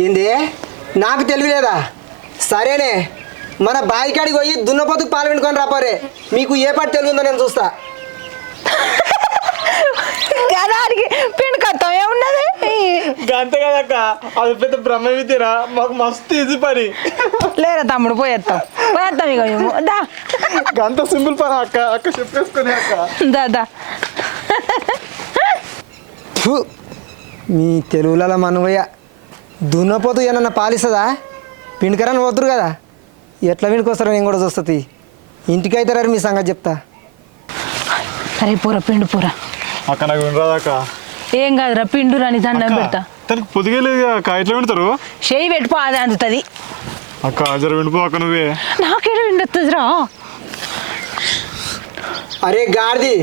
ఏంది నాకు తెలియలేదా? సరేనే, మన బావి కాడికి పోయి దున్నపోతుకు పాలు పిండుకొని రాపోరే. మీకు ఏ పాటు తెలివిందో నేను చూస్తా. గదానికి పిండుకొత్తాం ఏమున్నది? అంతే కదక్క, అది పెద్ద బ్రహ్మ విద్యరా, మాకు మస్తు ఈజీ పని. లేరా తమ్ముడు పోయేస్తాం ఇక మేము దా. అంత సింపుల్ పని అక్క. అక్క చెప్పేసుకునే అక్క. దా ఫు, మీ తెలుగులలో మనవయ్య దున్నపోతు ఏమన్నా పాలిస్తుందా? పిండికరాని పోతురు కదా, ఎట్లా పిండుకొస్తారో నేను కూడా చూస్తుంది. ఇంటికి అయితే రండి, మీ సంగతి చెప్తా. అరే పూర పిండు పూర. అక్క నాకు వినరాదక్క. ఏం కాదురా, పిండు రాని దండం పెడతా. తనకు పొదిగలేదు అక్క, ఎట్లా వింటారు? చేయి పెట్టుకో, అది అందుతుంది. అక్క జర విండిపో అక్క నువ్వే. నాకేడ విండొస్తుందిరా. అరే గాడిది,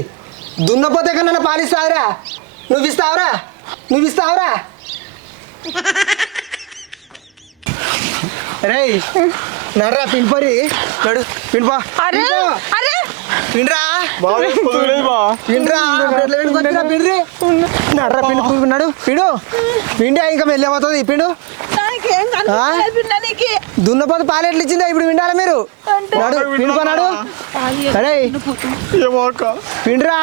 దున్నపోతే కన్నా పాలిస్తావురా? నువ్వు ఇస్తావురా? రే నర్రా పిండిపోరి నడు పిండిపో. అరే అరే పిండ్రా పొదిగలేదు బా. పిండ్రా పిండ్రి నర్రా పిండి నడు పిండి ఇంకా వెళ్ళిపోతుంది పిండు. దున్నపోతు పాలు ఎట్లు ఇచ్చిందా ఇప్పుడు విండాలా మీరు? నడు పిండుకోనాడు. అరే ఏమో అక్క. పిండ్రా.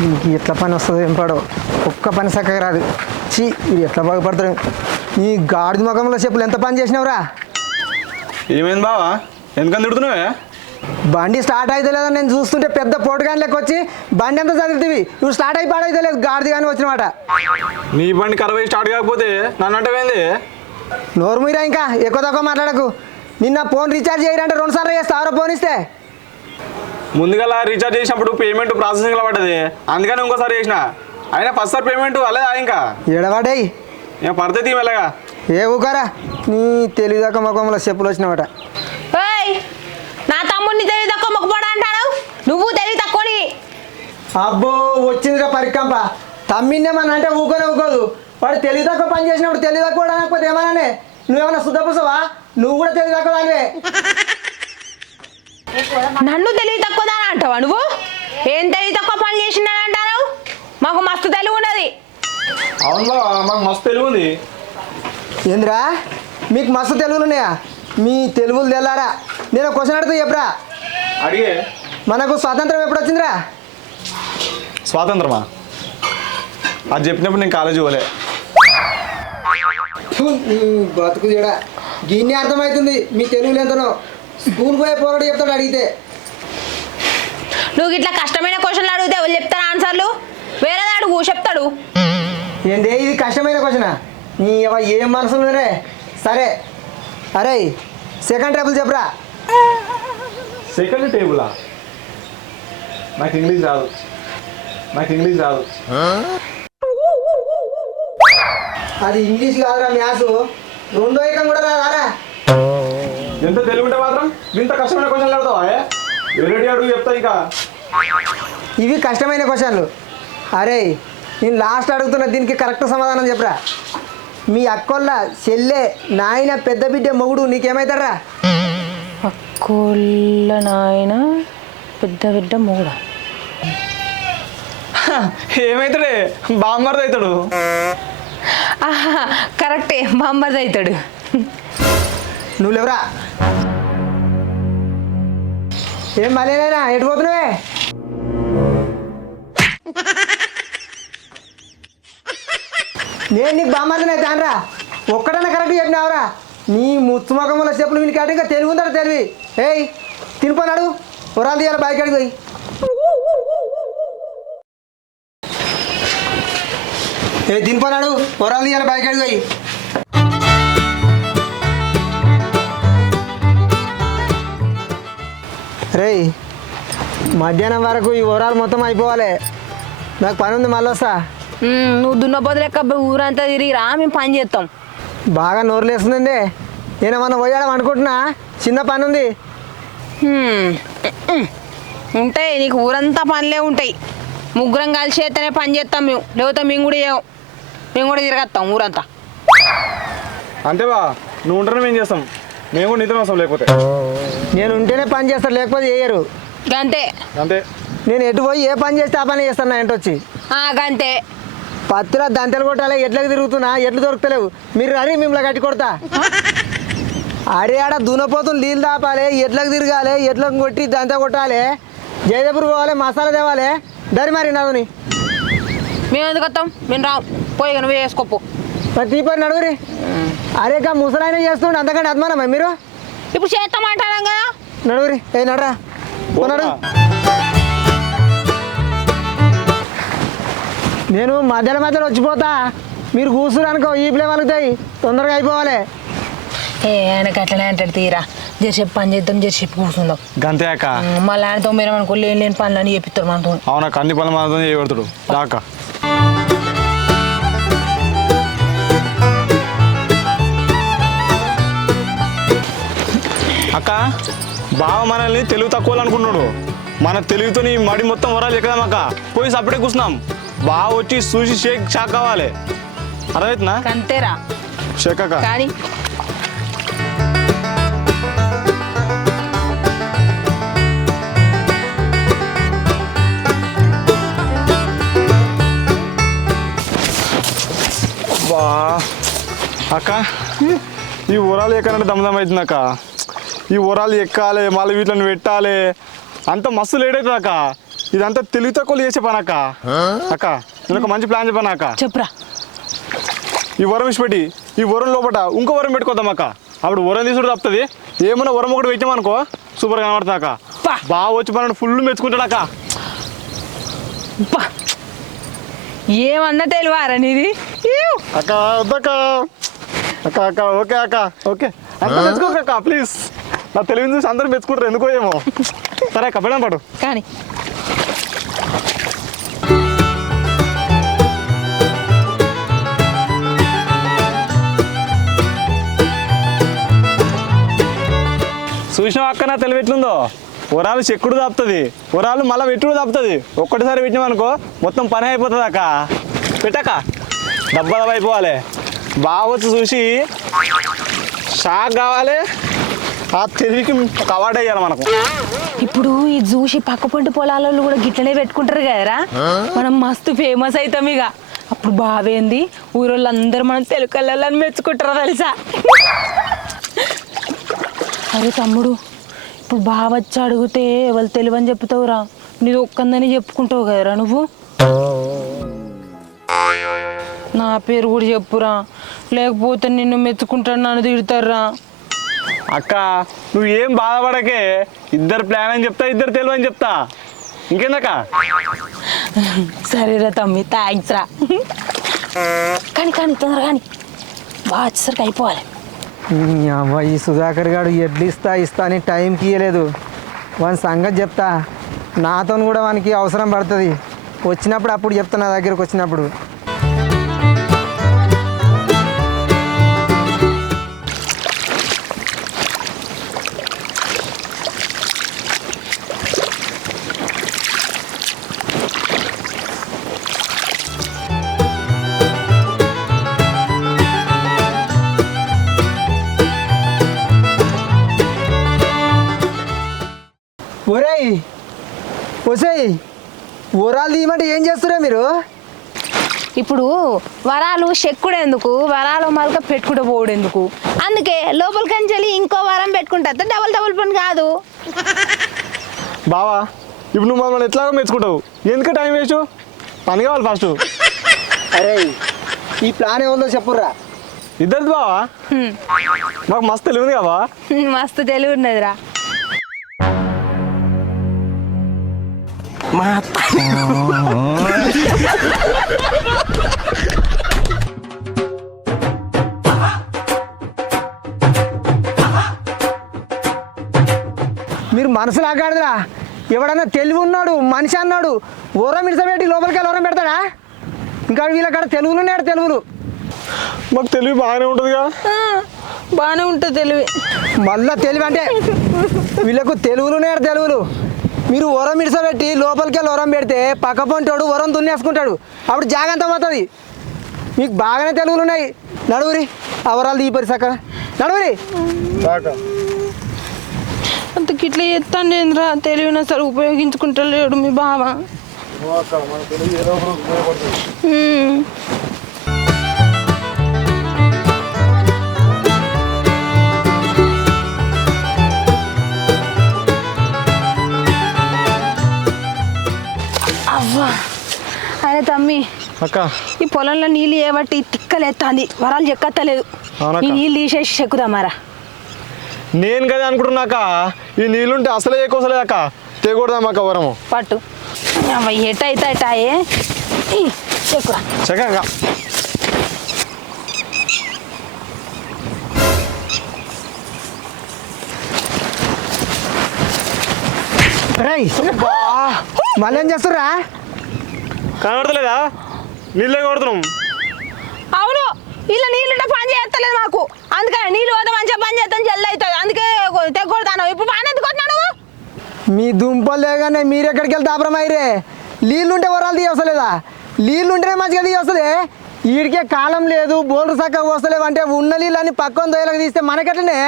దీనికి ఎట్లా పని వస్తుందో ఏం పాడో, ఒక్క పని చక్కగా రాదు. చీ, ఇది ఎట్లా బాగుపడతాడు? ఈ గాడిద ముఖంలో చెప్పులు ఎంత పని చేసినావురా? ఏమైంది బావా, ఎందుకని తిడుతున్నావే? బండి స్టార్ట్ అయితే లేదని నేను చూస్తుంటే పెద్ద పోటుగాని లెక్క వచ్చి బండి ఎంత చదువుతుంది. నువ్వు స్టార్ట్ అయి పాడైతే లేదు, గాడిద కానీ వచ్చినమాట. నీ బండి ఖరాబ్ అయ్యి స్టార్ట్ కాకపోతే నన్ను అంటవేంది? నోరు మీరా, ఇంకా ఎక్కువ తక్కువ మాట్లాడకు. నిన్న ఫోన్ రీఛార్జ్ చేయాలంటే 2 సార్లు చేస్తావరా ఫోన్ ఇస్తే? ముందుగా రీఛార్జ్ చేసినప్పుడు పేమెంట్ ప్రాసెసింగ్లో పడ్డది, అందుకని ఇంకోసారి చేసిన. అయినా ఫస్ట్ సార్ పేమెంట్ అలేదా ఇంకా? ఎడవాడేయి ఏం పడుతుంది మెల్లగా. ఏ ఊకారా, నీ తెలివిదాకా ముఖంలో చెప్పులు వచ్చినమాట. నా తమ్ముడిని తెలివి తక్కువ మొక్కపోడా అంటాడు, నువ్వు తెలివి తక్కువని. అబ్బో వచ్చిందిరా పరికంప. తమ్మిందేమని అంటే ఊకోదు. వాడు తెలివి తక్కువ పని చేసినప్పుడు తెలివి తక్కువ అనకపోతే ఏమన్నానే? నువ్వేమన్నా శుద్ధపూసవా? నువ్వు కూడా తెలివి తక్కువ దానివే. నన్ను తెలివి తక్కువ దాని అంటావా నువ్వు? ఏం తెలివి తక్కువ పని చేసిందని అంటారు? మాకు మస్తు తెలివి ఉన్నది. అవును బావా, మాకు మస్తు తెలివి ఉంది. ఏందిరా మీకు మస్తు తెలుగులు ఉన్నాయా? మీ తెలుగులు తెల్లారా? నేను క్వశ్చన్ అడుగుతా చెప్పరా. అడిగే. మనకు స్వాతంత్రం ఎప్పుడు వచ్చిందిరా? స్వాతంత్రమా? అది చెప్పినప్పుడు నేను కాలేజీ పోలే. బతుకు చేయడా, గిన్నె అర్థమవుతుంది మీ తెలుగులు ఎంతనో. స్కూల్ పోయే పోరాడు చెప్తాడు అడిగితే. నువ్వు ఇట్లా కష్టమైన క్వశ్చన్లు అడిగితే వాళ్ళు చెప్తారు ఆన్సర్లు, వేరేది అడుగు చెప్తాడు. ఏంటి ఇది కష్టమైన క్వశ్చనా? నీ ఏం మనసులు రే. సరే అరే సెకండ్ టేబుల్ చెప్పరా. సెకండ్ టేబులా? నాకు ఇంగ్లీష్ రాదు. అది ఇంగ్లీష్ కాదురా, మ్యాథ్స్. 2వ ఏకం కూడా రాదారా? ఎంత తెలుగు ఉంటే మాత్రం ఇంత కష్టమైన క్వశ్చన్లు అడుగుతావా? వెరైటీ అడుగు చెప్తా. ఇంకా ఇవి కష్టమైన క్వశ్చన్లు. అరే నేను లాస్ట్ అడుగుతున్నా, దీనికి కరెక్ట్ సమాధానం చెప్పరా. మీ అక్కోళ్ళ చెల్లె నాయన పెద్ద బిడ్డ మొగుడు నీకేమవుతారా? అక్కోళ్ళ నాయన పెద్ద బిడ్డ మొగుడా? ఏమవుతాడే, బామ్మర్ది అవుతాడు. కరెక్టే, బామ్మర్ది అవుతాడు. నువ్వు లేవరా. ఏం మళ్ళీనైనా ఎటు పోతున్నావే? నేను నీకు బామ్మర్దినే తానరా. ఒక్కడన్నా కరెక్ట్ చెప్పినావురా. నీ ముత్తు ముఖంలో చెప్పులు వీనికి అటు ఇంకా తెలివి ఉందా తెలివి? ఏయ్ తినిపోనాడు, పొరాలు తీయాలి బైక్ అడిగి పోయి. తినిపోనాడు, పొరాలు తీయాలి బైక్ అడిగి పోయి. రే మధ్యాహ్నం వరకు ఈ ఊరాలు మొత్తం అయిపోవాలి. నాకు పని ఉంది, మళ్ళీ వస్తా. నువ్వు దున్నపోతు లెక్క ఊరంతా తిరిగి రా, మేము పని చేస్తాం. బాగా నోరులేస్తుందండి. నేనేమన్నా పోయాడం అనుకుంటున్నా, చిన్న పని ఉంది. ఉంటాయి నీకు ఊరంతా పనులే ఉంటాయి. ముగ్గురం కలిసి చేస్తేనే పని చేస్తాం మేము, లేకపోతే మేము కూడా తిరగస్తాం ఊరంతా. అంతేవా నువ్వు ఉంటేనే మేము చేస్తాం, మేము కూడా నిద్ర వస్తాం లేకపోతే. నేను ఉంటేనే పని చేస్తాను, లేకపోతే చేయరు. గంతే అంతే. నేను ఎటు పోయి ఏ పని చేస్తే ఆ పని చేస్తాను. నా ఇంటి వచ్చి గంతే. పత్తిలో దంతలు కొట్టాలి, ఎట్లకు తిరుగుతున్నా, ఎట్లు దొరుకుతలేవు. మీరు అరే మిమ్మల్ని కట్టి కొడతా. అరే ఆడ దునపోతులు నీళ్ళు దాపాలి, ఎట్లకు తిరగాలి, ఎట్లకు కొట్టి దంత కొట్టాలి, జయదేపూర్ పోవాలి, మసాలా తేవాలి. దరి మరి నడుని మేము ఎందుకు వస్తాం, మేము రావు. పోయి నువ్వు వేసుకోపో. మరి తీపని నడుగురి. అరే కా ముసలాయన చేస్తుండే అంతకంటే అద్మానమ్మా మీరు. ఇప్పుడు చేస్తామంటారా కదా. నడుగురి. ఏ నడరా నడు. నేను మధ్యలో మధ్యలో వచ్చిపోతా, మీరు కూర్చుని అనుకో ఈ ప్లే వలుగుతాయి, తొందరగా అయిపోవాలి. ఆయనకి అట్లనే అంటాడు. తీరా జరసేపు పని చేద్దాం, జరసేపు కూర్చుందాం. గంతే అక్క. మళ్ళీ ఆయనతో మీరు అనుకో లేని లేని పనులు అని చెప్పిస్తారు మనతో. అవునా, అన్ని పనులు మనతో చేయబడతాడు దాకా. అక్క బావ మనల్ని తెలుగు తక్కువ అనుకుంటున్నాడు. మన తెలుగుతో ఈ మడి మొత్తం వరాలు ఎక్కదాం అక్క. పోయి సపరేట్ కూర్చున్నాం. బావ వచ్చి చూసి షాక్ కావాలి. అర్థమవుతుందా? అంతేరా షేక్ అక్క. కానీ బా అక్క, ఈ ఊరాలు ఎక్కాలంటే దమ్దమ్ అవుతుంది అక్క. ఈ ఊరాలు ఎక్కాలి, మళ్ళీ వీటిని పెట్టాలి, అంత మస్తు లేట్ అవుతుంది అక్క. ఇదంతా తెలివి తక్కువ చేసే పని అక్క. అక్క నేను ఒక మంచి ప్లాన్ చెప్పాను అక్క. చెప్పురా. ఈ వరం ఇచ్చిపెట్టి ఈ వరం లోపల ఇంకో వరం పెట్టుకోద్దాం అక్క. అప్పుడు వరం తీసుకుంటే తప్పుతుంది. ఏమన్నా వరం ఒకటి పెట్టామనుకో సూపర్ కనబడుతుంది అక్క. బాగా వచ్చి పని ఫుల్ మెచ్చుకుంటాడు అక్క. ఏమన్నా తెలివారా నీది? అక్క వద్దక్క. అక్క అక్క ఓకే అక్క ఓకే. అంత మెచ్చుకోక అక్క ప్లీజ్. నా తెలివిని చూసి అందరూ మెచ్చుకుంటారు ఎందుకో ఏమో. సరే అక్క పెడదాం పాటు. కానీ చూసినావు అక్క నా తెలివి ఎట్లుందో. వరాలు చెక్కుడు తప్పుతుంది, వరాలు మళ్ళీ పెట్టుడు తప్పుతుంది. ఒక్కటిసారి పెట్టినామనుకో మొత్తం పని అయిపోతుంది అక్క. పెట్టాక డబ్బా అయిపోవాలి. బాగా వచ్చి చూసి షాక్ కావాలి. ఆ తెలివికి ఒక అవార్డు అయ్యాలి మనకు. ఇప్పుడు ఇది చూసి పక్క పంట పొలాలలో కూడా గిట్లనే పెట్టుకుంటారు కదరా. మనం మస్తు ఫేమస్ అవుతాం ఇక. అప్పుడు బావేంది ఊరోళ్ళందరూ మనం తెలుగు కళ్ళని మెచ్చుకుంటారా తెలుసా. అరే తమ్ముడు, ఇప్పుడు బాగా వచ్చి అడిగితే వాళ్ళు తెలివని చెప్తావురా. నీది ఒక్కందని చెప్పుకుంటావు కదరా నువ్వు. నా పేరు కూడా చెప్పురా, లేకపోతే నిన్ను మెచ్చుకుంటాను నన్ను తిడతారా. అక్క నువ్వు ఏం బాధపడకే. ఇద్దరు ప్లాన్ అని చెప్తా, ఇద్దరు తెలివి అని చెప్తా. ఇంకేందక్క? సరేరా తమ్మి, థ్యాంక్స్ రా. కానీ కానీ తొందరగా కానీ బాగా వచ్చేసరికి అయిపోవాలి. అవ్వ ఈ సుధాకర్ గారు ఎడ్లు ఇస్తా అని టైంకి ఇవ్వలేదు. వాని సంగతి చెప్తా. నాతో కూడా వానికి అవసరం పడుతుంది. వచ్చినప్పుడు అప్పుడు చెప్తా, నా దగ్గరకు వచ్చినప్పుడు. ఒరేయ్ ఒసేయ్, ఊరాలు తీయమంటే ఏం చేస్తురే మీరు? ఇప్పుడు వరాలు చెక్కుడు ఎందుకు, వరాలు మళ్ళీ పెట్టుకుంటూ పోవడం ఎందుకు? అందుకే లోపలికి అంచెలి ఇంకో వరం పెట్టుకుంటా. డబల్ డబల్ పని కాదు బావా. ఇప్పుడు నువ్వు మమ్మల్ని ఎట్లాగో మెచ్చుకుంటావు, ఎందుకు టైం వేస్ట్? పని కావాలి ఫస్ట్. అరే ఈ ప్లాన్ ఏముందో చెప్పుర్రా. ఇద్దరిది బావా, మాకు మస్తు తెలియదు కావా. మస్తు తెలివి ఉన్నదిరా. మీరు మనసులో ఆగాడురా. ఎవడన్నా తెలివి ఉన్నాడు మనిషి అన్నాడు ఓరం ఇడిసబెట్టి లోపలికి వెళ్ళి ఓరం పెడతాడా? ఇంకా వీళ్ళకాడ తెలుగులు ఉన్నాడు. తెలుగులు మాకు తెలివి బాగానే ఉంటుందిగా. బాగానే ఉంటుంది తెలివి. మళ్ళా తెలివి అంటే వీళ్ళకు తెలుగులు ఉన్నాడు. తెలుగులు మీరు ఓరం ఇడిసబెట్టి లోపలికి వెళ్ళి ఓరం పెడితే పక్క పొంటోడు ఓరం దున్నేసుకుంటాడు. అప్పుడు జాగంతా పోతుంది. మీకు బాగానే తెలుగులు ఉన్నాయి. నడువురి అవరాలు దీపరి సక్క నడువురి. అంత గిట్ల ఎత్తాను ఏంద్రా తెలివిన సరే ఉపయోగించుకుంటలేడు మీ బావ. అవ్వా అరే తమ్మి అక్క ఈ పొలంలో నీళ్ళు ఏబట్టి తిక్కలేస్తుంది, వరాలు చెక్కత్తలేదు. అవునక్క. ఈ నీళ్ళు తీసేసి చెక్కుదామారా. నేను కదా అనుకుంటున్నాక ఈ నీళ్ళుంటే అసలే ఎక్కువసలే అక్క తెగకూడదామక్క వరము పట్టు అవ్వ ఎట అయితే అటాయే చెక్కురా. చక్కగా మళ్ళీ ఏం చేస్తుర్రా? కనబడతలేదా? నీళ్ళే కొడుతున్నాం. అవును ఇలా నీళ్ళుంటే పని చేస్తలేదు మాకు, అందుకని నీళ్ళు పోతే మంచిగా పని చేస్తాను జల్ది అవుతుంది, అందుకే తెగొడతాను. ఇప్పుడు పని ఎందుకు కొట్టినావు నువ్వు? మీ దుంపలు లేగానే మీరు ఎక్కడికి వెళ్తే అబ్రమైరే. నీళ్ళుంటే వరాలు తీయవసలేదా? నీళ్ళుంటేనే మంచిగా తీయవస్తుంది. వీడికే కాలం లేదు, బోర్డు చక్కగా వస్తలేవు అంటే ఉన్న నీళ్ళని పక్కన దొయ్యలకు తీస్తే మనకెట్లనే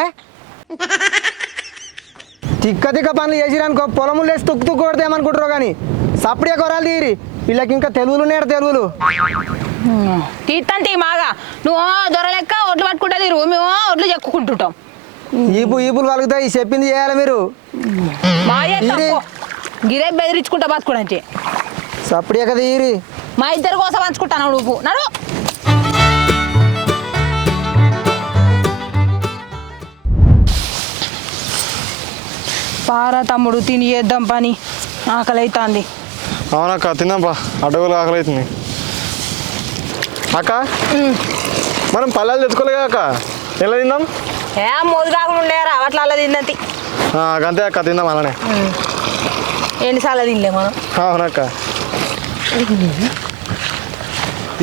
తిక్క తిక్క పనులు చేసిరనుకో పొలములు వేసి తుక్కు తుక్కు కొడతామనుకుంటారు. కానీ సప్పుడే కొరాలు తీరి వీళ్ళకి ఇంకా తెలుగులు ఉన్నాడు. తెలుగులు తీస్తాను తీ మాగా. నువ్వు దొరలెక్క ఒడ్లు పట్టుకుంటా తీరు, మేము ఒడ్లు చెక్కుకుంటుంటాం. ఈపులు కలుగుతాయి, చెప్పింది చేయాలి మీరు. గిరే బెదిరించుకుంటా బతుకుడంటే సప్పుడే కదా తీరి. మా ఇద్దరి కోసం పంచుకుంటాను నువ్వు నడు. పారా తమ్ముడు తిని చేద్దాం పని, ఆకలి అవుతుంది. అవునక్క తిందాంపా, అడ్డగోలు ఆకలి అవుతుంది. అక్క మనం పల్లెలు తెచ్చుకోలేగా అక్క, ఎలా తిందాం? మోదు కాకుండా ఉండేరా అట్లా అలా తిందంతి. అంతే అక్క తిందాం అలానే. ఎన్నిసార్లు తినలే మనం. అవునక్క.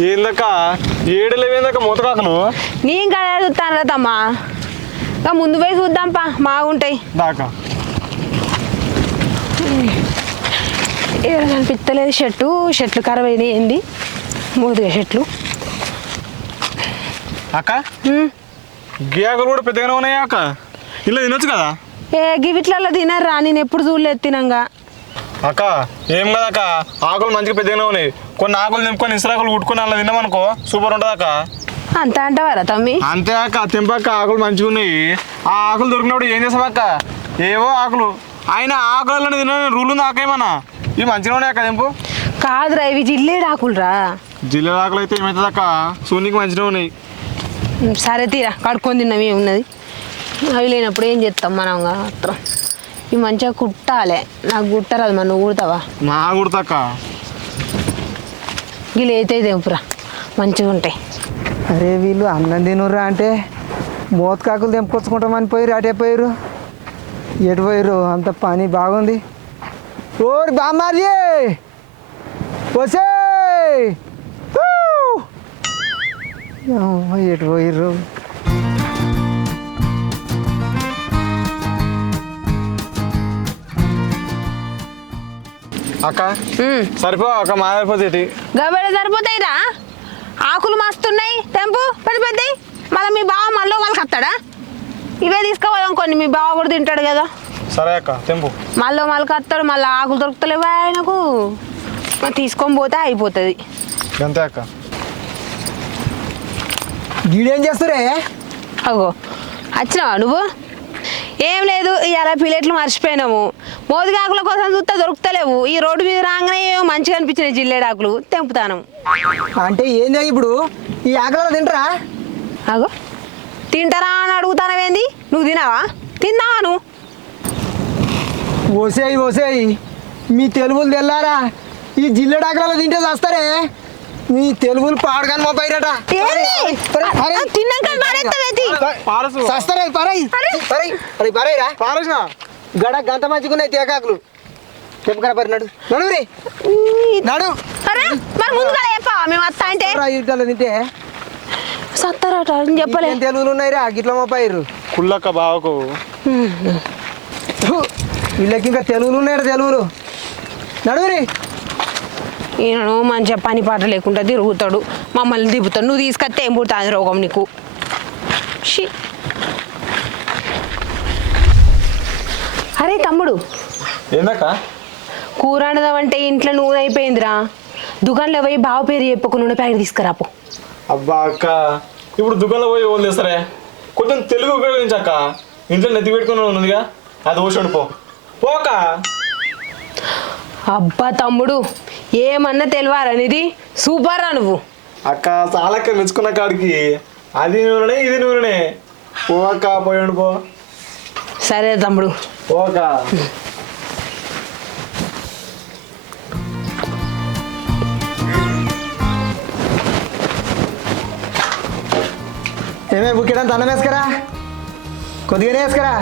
ఏందక్క ఏడలేవేందక్క మూత కాకను? నేను కదా చూస్తాను రా తమ్మా, ఇంకా ముందు పోయి చూద్దాంపా బాగుంటాయి. దాకా ఏడ కనిపిస్తలేదు చెట్లు ఖరాబ్ అయినాయి. ఏంది మూదుగా చెట్లు. అక్క గియాకులు కూడా పెద్దగానే ఉన్నాయా అక్క? ఇలా తినొచ్చు కదా? గివిట్లలో తినరా, నేను ఎప్పుడు చూడలేదు తినంగా. అక్క ఏం కదక్క, ఆకులు మంచిగా పెద్దగానే ఉన్నాయి. కొన్ని ఆకులు తెంపుకొని ఇసురాకులు కుట్టుకొని అలా తిన్నామనుకో సూపర్ ఉంటుంది అక్క. అంత అంటవారా తమ్మి? అంతే అక్క, తెంపక్క ఆకులు మంచిగా ఉన్నాయి. ఆ ఆకులు దొరికినప్పుడు ఏం చేస్తావక్క? ఏవో ఆకులు ఆయన ఆకులలో తిన రూల్ ఉంది ఆకేమన్నా. ఇవి మంచిగా ఉన్నాయి అక్క తెంపు. కాదురా ఇవి జిల్లేడు ఆకులురా. జిల్లేడు ఆకులు అయితే ఏమవుతుంది అక్క, సూనికి మంచిగా ఉన్నాయి. సరే తీరా కడుక్కొని తిన్నాం ఏమున్నది. అవి లేనప్పుడు ఏం చేస్తాం మనం మాత్రం. ఇవి మంచిగా కుట్టాలి, నాకు కుట్టరాదు మరి నువ్వు కుడతావా? నా కుడతాక్క. వీళ్ళు అయితే తెంపురా మంచిగా ఉంటాయి. అరే వీళ్ళు అన్నం తినుర్రా అంటే మోతకాకులు తెంపుకొచ్చుకుంటామని పోయిరు. అటే పోయిరు, ఎటు పోయిరు? అంత పని బాగుంది. ఓరి బామ్మారి వసే ఎటు పోయిర్రు? అక్క సరిపో అక్క, మా సరిపోతే గబడ సరిపోతాయిరా, ఆకులు మస్తున్నాయి తెంపు పెద్ద పెద్దవి. మళ్ళీ మీ బావ మళ్ళీ వాళ్ళకి వస్తాడా? ఇవే తీసుకోవాలి కొన్ని, మీ బావ కూడా తింటాడు కదా. సరే అక్క తెంపు. మళ్ళీ వస్తాడు, మళ్ళీ ఆకులు దొరుకుతలేవా ఆయనకు, తీసుకొని పోతే అయిపోతుంది. అంతే అక్క. గీడేం చేస్తురే? అగో వచ్చినావా నువ్వు? ఏం లేదు, ఇలా ప్లేట్లు మర్చిపోయినాము. మోదుగాకుల కోసం చూస్తే దొరుకుతలేవు. ఈ రోడ్డు మీద రాగానే మంచిగా అనిపించినాయి జిల్లేడాకులు, తెంపుతాను. అంటే ఏంది ఇప్పుడు ఈ ఆకలి తింటరా? అగో తింటారా అని అడుగుతానవేంది? నువ్వు తినావా? తిన్నావా నువ్వు? ఓసేయి ఓసేయి, మీ తెలుగులు తెల్లారా? ఈ జిల్లెడాకలలో తింటే చేస్తారే. మీ తెలుగులు పాడగాని మా పైరట గడ గంత మంచిగున్నాయి తేకాకులు. తెంపకరా పరి నడు నడురి నడు. మేము వస్తా అంటే తింటే సత్తారట చెప్పలే. తెలుగులు ఉన్నాయిరా గిట్ల మా పైరు కుళ్ళక్క బావకు. వీళ్ళకి ఇంకా తెలుగులు ఉన్నాయట. తెలుగులు నడురి. ఈయనను మంచిగా పని పాట లేకుండా తిరుగుతాడు, మమ్మల్ని దిగుతాడు. నువ్వు తీసుకొస్తే ఏం పుడుతుంది రోగం నీకు? షీ. అరే తమ్ముడు, ఏందక్క? కూర వండదామంటే ఇంట్లో నూనె అయిపోయిందిరా. దుకాణంలో పోయి బావ పేరు చెప్పకు నూనె ప్యాకెట్ తీసుకురాపో. అబ్బా అక్క, ఇప్పుడు దుకాణంలో పోయి ఓన్ చేస్తారే, కొంచెం తెలుగు ఉపయోగించక్క. ఇంట్లో నెత్తి పెట్టుకుని ఉన్నదిగా, అది ఓసాడు పోక. అబ్బా తమ్ముడు, ఏమన్నా తెలివారనిది సూపర్ రా నువ్వు. అక్క చాలక్క మెచ్చుకున్న కాడికి అది నూనె ఇది నూనె. పోక పోయాడు పో. సరే తమ్ముడు. పోక. ఏమే బుక్కెడంత అన్నం వేసుకరా, కొద్దిగానే వేసుకరా.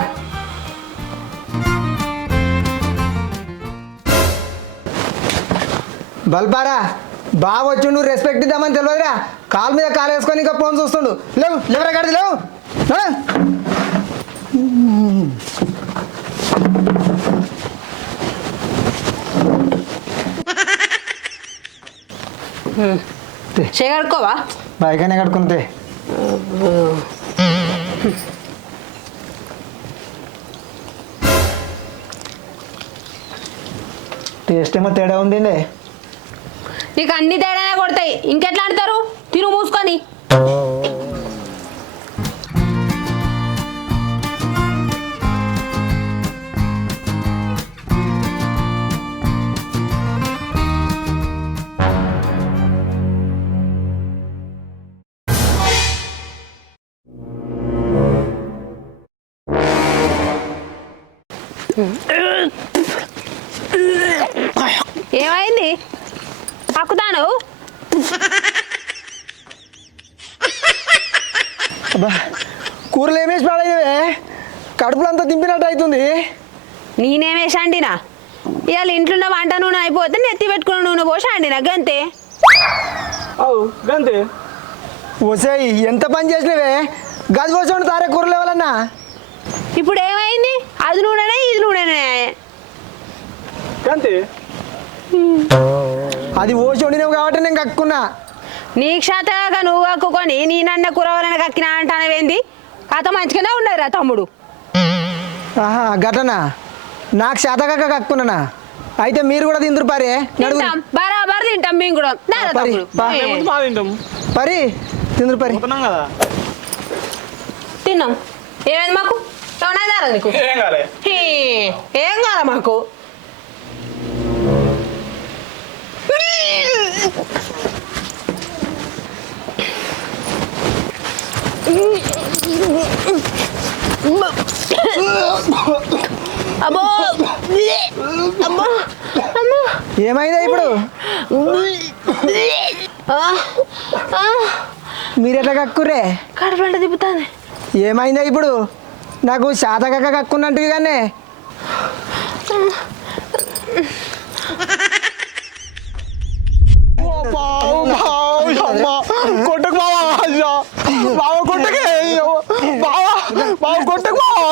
బల్పారా, బాగా వచ్చి నువ్వు రెస్పెక్ట్ ఇద్దామని తెలియదురా. కాలు మీద కాలు వేసుకొని ఇంకా ఫోన్ చూస్తుండు. లేవు లేవరా గడిది లేవు. చేయగడుకోవా? బైకనే కట్టుకుంటే టేస్ట్ ఏమో తేడా ఉంది. నీకు అన్ని తేడానే కొడతాయి, ఇంకెట్లా ఆడతారు? తిను మూసుకొని. ఏమైంది పక్కుతాను? అబ్బా, కూరలు ఏమేసి పాడైనవే, కడుపులో అంతా దింపినట్టు అవుతుంది. నేనేమేసి అండినా? ఇవాళ ఇంట్లో వంట నూనె అయిపోతే నెత్తి పెట్టుకున్న నూనె పోసి అండినా, గంతే. అవు గంతే. వసాయి ఎంత పని చేసినవే, గది పోసండి తారే కూరలు ఇవ్వాలన్నా. ఇప్పుడు ఏమైంది? అది నూనెనే ఇది నూనెనే. గంతే. అది ఓసి వండినావు కాబట్టి నేను కక్కున్నా. నీకు శాతగా నువ్వు కక్కుకొని నీ నన్న కూరవాలని కక్కినా అంటానవేంది? కథ మంచిగానే ఉన్నారా తమ్ముడు? ఆహా గటనా, నాకు శాతకాక కక్కున్నానా? అయితే మీరు కూడా తిందురు పారే. తింటాం, బరాబర్ తింటాం మేము కూడా. దాదా పరి, తమ్ముడు. బా. బాగా తింటాం. పరి తిందురు పరి. పోతున్నాం కదా. తిన్నాం. ఏమైంది మాకు? ఏమన్నా నీకు? ఏం కాలే. హీ, ఏం కాదా మాకు? అబ్బో అమ్మా అమ్మా, ఏమైందా ఇప్పుడు? మీరు ఎట్లా కక్కుర్రే? కడుపులంట తిప్పుతాను. ఏమైందా ఇప్పుడు? నాకు శాతకాక కక్కున్నట్టు కానీ. కొట్టకు బావా, కొట్టకే బావా, బావ కొట్టకు బావా.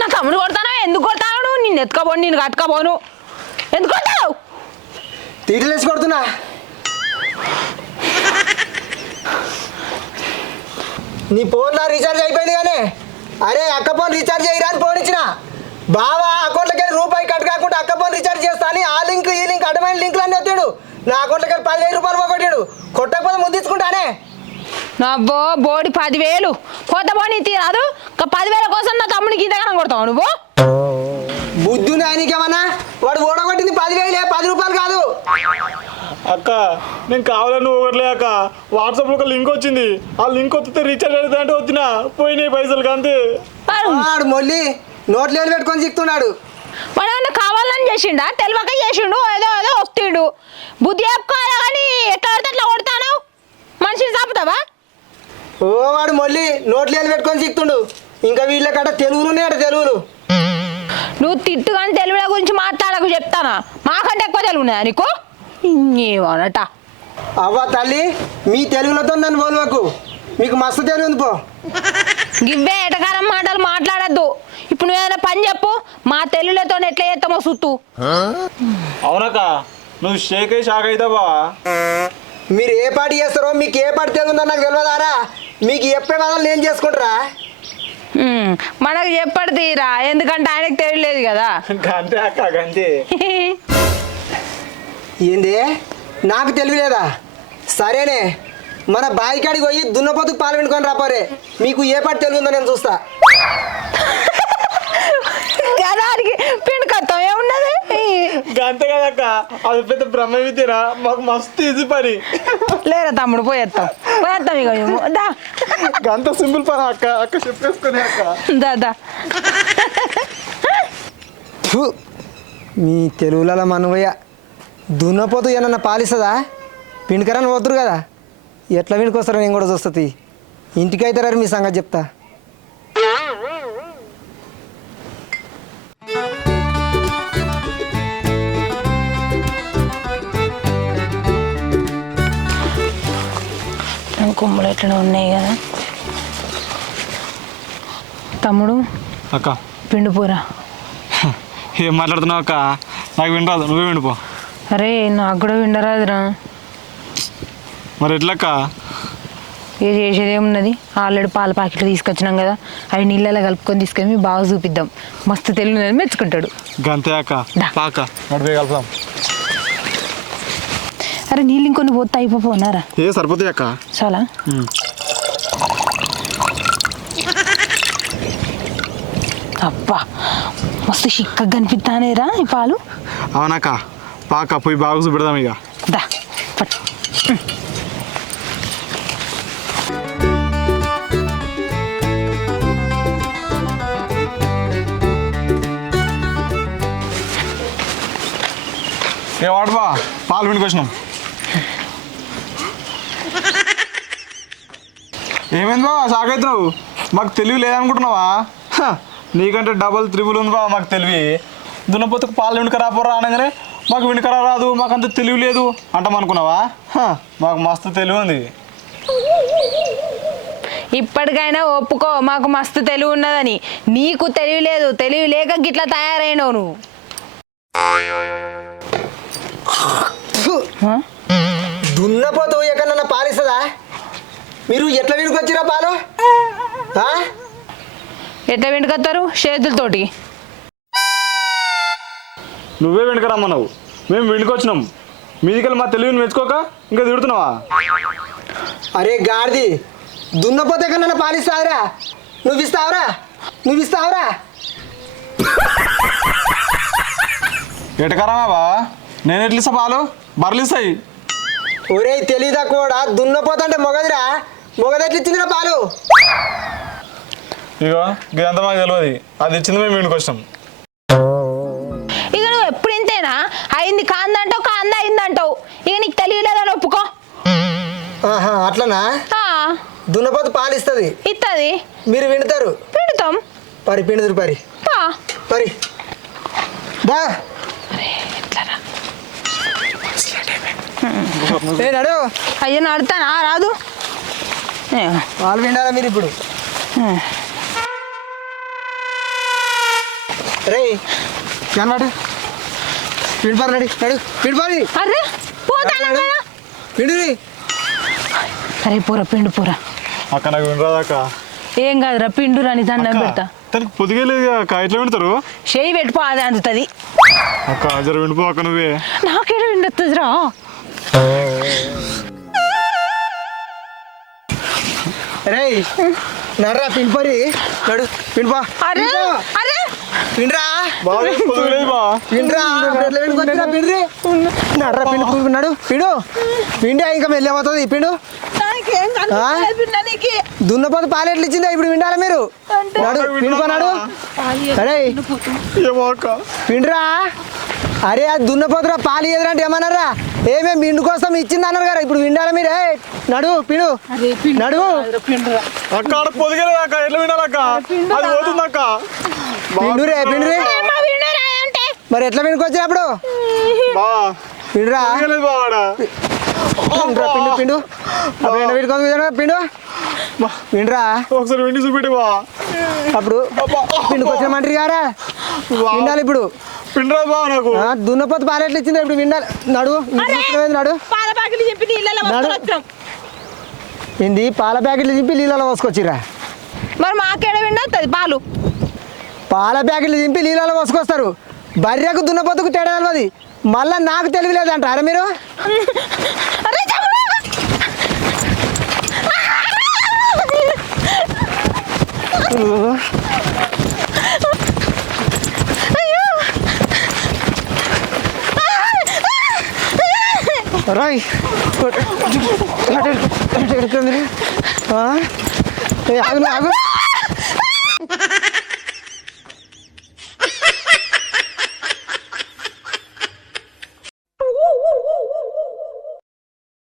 నా తమ్ముడు కొడతానా? ఎందుకు కొడతాను? నిన్ను ఎత్తుకపోను, నేను కట్టుకపోను. ఎందుకు కొడతావు? తీటలేసి కొడుతున్నా. నీ ఫోన్లో రీఛార్జ్ అయిపోయింది కానీ, అరే అక్క ఫోన్ రీఛార్జ్ చేయరా అని ఫోన్ ఇచ్చిన. బావా అకౌంట్లోకి వెళ్ళి రూపాయి కట్ కాకుండా అక్క ఫోన్ రీఛార్జ్ చేస్తా అని ఆ లింక్ ఈ లింక్ అడ్డమైన లింకులు అన్నీ వచ్చాడు. నా అకౌంట్లోకి వెళ్ళి 10,000 రూపాయలు పోగొట్టాడు. కొట్టకపోతే ముద్దించుకుంటానే. నవ్వో బోడి 10,000 కొత్త పోనీ తీరాదు. 10,000 కోసం నా తమ్ముడికి ఇంతగానం కొడతావు నువ్వు? బుద్ధుని ఆయనకేమన్నా? వాడు ఓడగొట్టింది 10,000, 10 రూపాయలు కాదు. అక్క నేను కావాలని నువ్వు ఒకట్లే అక్క. వాట్సాప్లో ఒక లింక్ వచ్చింది, ఆ లింక్ వస్తే రీఛార్జ్ అవుతా అంటే వచ్చినా పోయినాయి పైసలు అంతే. వాడు మొల్లి నోట్లు ఏళ్ళు పెట్టుకొని చిక్కుతున్నాడు. వాడు ఏమన్నా కావాలని చేసిండా? తెలియక చేసిండు, ఏదో ఏదో వస్తాడు. బుద్ధి చెప్పుకోవాలి కానీ ఎట్లా పడితే అట్లా కొడతాను. మనిషిని చంపుతావా? ఓ వాడు మొల్లి నోట్లు ఏళ్ళు పెట్టుకొని చిక్తుండు. ఇంకా వీళ్ళకట తెలుగులు ఉన్నాయట, తెలుగులు. నువ్వు తిట్టు కానీ తెలుగుల గురించి మాట్లాడకు చెప్తానా? మాకంటే ఎక్కువ తెలుగు ఉన్నాయా నీకు? ఇంకేమనట. అవ్వ తల్లి, మీ తెలుగులతో నన్ను పోలువకు, మీకు మస్తు తెలుగు ఉంది పో. గివ్వే ఎటకారం మాటలు మాట్లాడద్దు. ఇప్పుడు నువ్వు ఏదైనా పని చెప్పు మా తెలుగులతో ఎట్లా చేస్తామో సుత్తు. అవునక్క నువ్వు షేక్ అయ్యి షాక్ అవుతావు బావా. మీరు ఏ పాటి చేస్తారో మీకు ఏ పాటి తెలియదో నాకు తెలియదారా. మీకు చెప్పే బదులు నేను చేసుకుంటారా? మనకు చెప్పడు తీరా, ఎందుకంటే ఆయనకు తెలియలేదు కదా. గంతే అక్క గంతే. ఏంది నాకు తెలియలేదా? సరేనే, మన బావి కాడికి పోయి దున్నపోతుకు పాలు పిండుకొని రాపోరే. మీకు ఏ పాటి తెలియదో నేను చూస్తా. గదానికి పిండుకొత్తాం ఏమున్నది. గంతే కదక్క, అది పెద్ద బ్రహ్మ విద్యరా, మాకు మస్తు ఈజీ పని. లేరా తమ్ముడు పోయేస్తాం ఇక మేము దా గంత సింపుల్ పని అక్క. అక్క చెప్పేసుకునే అక్క. దా ఫు, మీ తెలుగులలో మనవయ్య దున్నపోతు ఏమన్నా పాలిస్తుందా? పిండికరాని పోతురు కదా, ఎట్లా పిండుకొస్తారో నేను కూడా చూస్తుంది. ఇంటికైతే రండి, మీ సంగతి చెప్తా. కొమ్ములు ఎట్లా ఉన్నాయి కదా. తమ్ముడు అక్క పిండి పోరా. ఏం మాట్లాడుతున్నావు అక్క? నాకు వినరాదు, నువ్వే విండిపో. అరే నాకు కూడా విండరాదురా. మరి ఎట్లక్క? ఏ చేసేది ఏమున్నది, ఆల్రెడీ పాల ప్యాకెట్లు తీసుకొచ్చినాం కదా, అవి నీళ్ళలో కలుపుకొని తీసుకొని మీ బాగా చూపిద్దాం. మస్తు తెలుగు మెచ్చుకుంటాడు. గంతే అక్క. పాక నడిపే కలుపుదాం. అరే నీళ్ళు ఇంకొన్ని పోతే అయిపోన్నారా? ఏ సరిపోతాయి అక్క. చాలా అబ్బా మస్తు చిక్కగా కనిపిస్తానేరా ఈ పాలు. అవునక్క, పాక పోయి బాగా చూపెడదాం ఇక. దా పట్టు. ఏ వాడబా, పాలు పిండుకొచ్చినాం. ఏమైంది బావా షాక్ అవుతున్నావు? మాకు తెలివి లేదనుకుంటున్నావా? నీకంటే డబల్ త్రిబుల్ ఉంది బావా మాకు తెలివి. దున్నపోతుకు పాలు విండుకరా పోరా అనగానే మాకు విండుకరా రాదు, మాకు అంత తెలివి లేదు అంటామనుకున్నావా? మాకు మస్తు తెలివి ఉంది. ఇప్పటికైనా ఒప్పుకో మాకు మస్తు తెలివి ఉన్నదని. నీకు తెలివి లేదు, తెలివి లేక గిట్లా తయారైనవు నువ్వు. దున్నపోతు ఎక్కడన్నా పాలిస్తుందా? మీరు ఎట్లా వినుకొచ్చిరా పాలు? ఎట్లా వెండుకొస్తారు? చేతులతోటి. నువ్వే వెనుకరమ్మన్నావు, మేము వెనుకొచ్చినాం. మీదికెళ్ళి మా తెలివిని మెచ్చుకోక ఇంకా తిడుతున్నావా? అరే గాడిది, దున్నపోతే ఎక్కడన్నా పాలిస్తావురా? నువ్వు ఇస్తావురా? నువ్వు ఇస్తావురా? ఎటకరామా బా, నేను ఎట్లా ఇస్తా పాలు? బర్రెలు ఇస్తాయి. ఒరే తెలీదా కూడా, దున్నపోతంటే మొగదిరా, మొగదెట్లు ఇచ్చిందిరా పాలు? ఇగో ఇదంతా మాకు తెలియదు, అది ఇచ్చింది మేము ఇంటికి వచ్చినాం. ఇక నువ్వు ఎప్పుడు ఇంతేనా? అయింది కాందంటావు, కాంద అయిందంటావు. ఇక నీకు తెలియలేదని ఒప్పుకో. ఆహా అట్లనా? దున్నపోతు పాలు ఇస్తుంది, ఇస్తుంది, మీరు వింటారు. పిండుతాం. పరి పిండుదురు పరి పరి దా. నడు. అయ్యో నడుతానా రాదు. పాలు పిండాలా మీరు ఇప్పుడు? రే నాడు పిండిపారు, నడి నడు పిండిపారి. అరే పోతానా కదా. పిండి. అరే పూర పిండు పూర. అక్క నాకు వినరాదక్క. ఏం కాదురా, పిండు రాని దండం పెడతా. తనకు పొదిగలేదు అక్క, ఎట్లా వింటారు? చేయి పెట్టుకో, అది అందుతుంది. అక్క జర విండిపో అక్క నువ్వే. నాకేడ విండొస్తుందిరా. రే నడరా పిండిపారి, నడు పిండిపా. అరే అరే పిండ్రా బాగా పొదిగలేదు బా. పిండ్రా, ఎట్లా పిండుకొచ్చిరా? పిండ్రి నడరా పిండి. నడు పిండు. పిండి ఇంకా వెళ్ళిపోతుంది పిండు. దున్నపోతు పాలు ఎట్లా ఇచ్చిందా ఇప్పుడు విండాలా మీరు? నడు పిండుకోనాడు. అరే ఏమో అక్క. పిండ్రా. అరే అది దున్నపోతురా, పాలు ఎదురంటే ఏమన్నారా? ఏమేమి పిండు కోసం ఇచ్చింది అన్నారు కదా, ఇప్పుడు విండాలా మీరు? నడు పిండు. నడు అక్క ఆడ పొదిగలేదు అక్క, ఎట్లా వినాలక్క? అది పోతుంది అక్క. పిండురే పిండురే. మరి ఎట్లా పిండుకొచ్చినప్పుడు? బా పిండురా తిరగలేదు బావాడా పిండురా, పిండు పిండు అప్పుడు ఎండ పెట్టుకోదు పిండు పిండురా ఒకసారి వెండి చూపెట్టి బా అప్పుడు పిండుకొచ్చిన మంటరి గారా పిండాలి ఇప్పుడు పిండరా బావ నాకు దున్నపోతు పాలెట్లు ఇచ్చింది ఇప్పుడు విండాలి నడు నడు పాల ప్యాకెట్లు చెప్పి నీళ్ళలో నడు. వచ్చినాం ఏంది పాల ప్యాకెట్లు చింపి నీళ్ళలో పోసుకొచ్చిరా మరి మాకేడ విండొస్తుంది పాలు పాల ప్యాకెట్లు చింపి నీళ్ళలో పోసుకొస్తారు బర్రెకు దున్నపోతుకు తేడా తెలియదు మళ్ళీ నాకు తెలియలేదంటారా మీరు అరే తమ్ముడు! రాయ్ ఆగు ఆగు